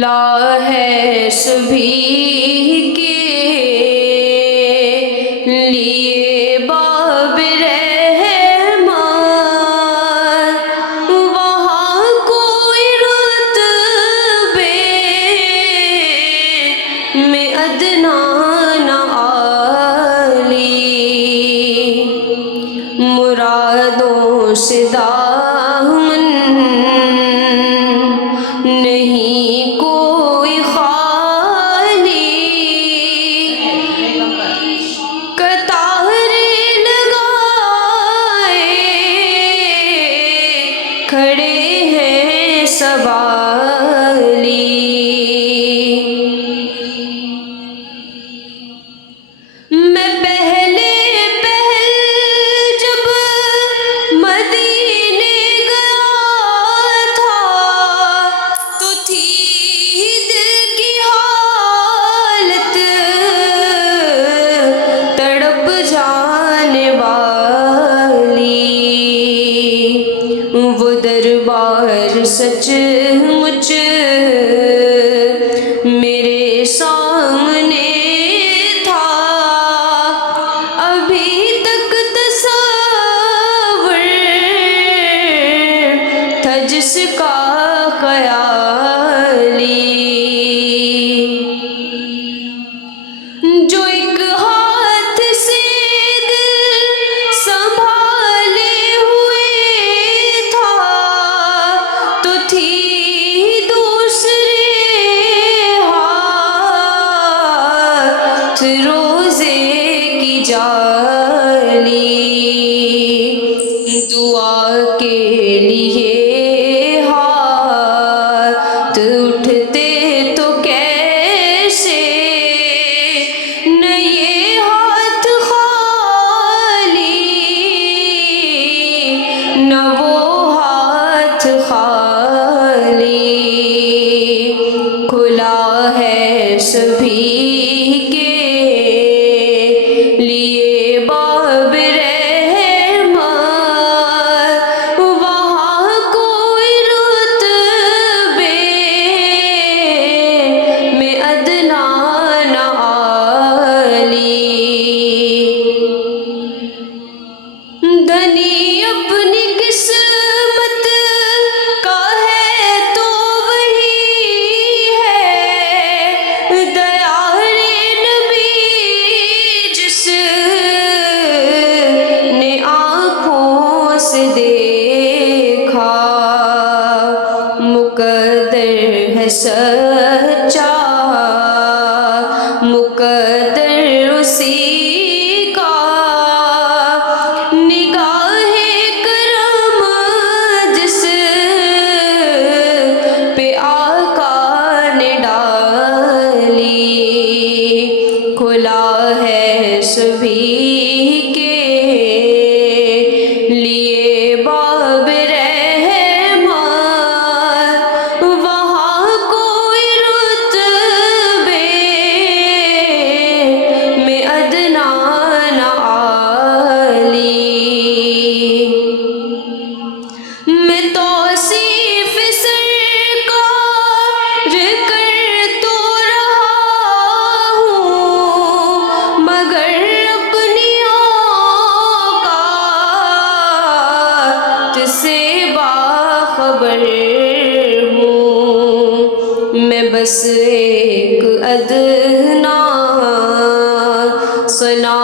لا ہے سبھی کے لیے باب رحمان، وہاں کوئی رتبے میں ادنا نہ عالی، مرادوں سے دامن نہیں کوئی خالی، قطاریں لگائے کھڑے ہیں سوالی، میں پہلے پہل جب مدینے گیا تھا تو تھی دل کی حالت تڑپ جانے والی، وہ دربار سچ مچ میرے سامنے تھا، ابھی تک تصور تھا جس کا خیالی، جو ایک ہاتھ سے دل سنبھالے ہوئے تھا تو تھی دوسرے ہاتھ روزے کی جالی، دعا کے لیے ہاتھ اٹھتے تو کیسے، نہ یہ ہاتھ خالی نہ وہ ہاتھ خالی، کھلا ہے سبھی کے لیے باب رحمان، وہاں کوئی رتبے میں ادنا نہ عالی، دھنی اپنی قسمت کا ہے تو وہی ہے، دیار نبی جس نے آنکھوں سے دیکھا، مقدر ہے سچا مقدر اسی کا، نگاہ کرم جس پہ آقا نے ڈالی، کھلا ہے سبھی کے لیے باب رحمان، وہاں کوئی رتبے میں ادنا نہ عالی، میں توصیف سرکار کر تو رہا ہوں، مگر اپنی اوقات سے باخبر ہوں، میں بس ایک ادنا ثنا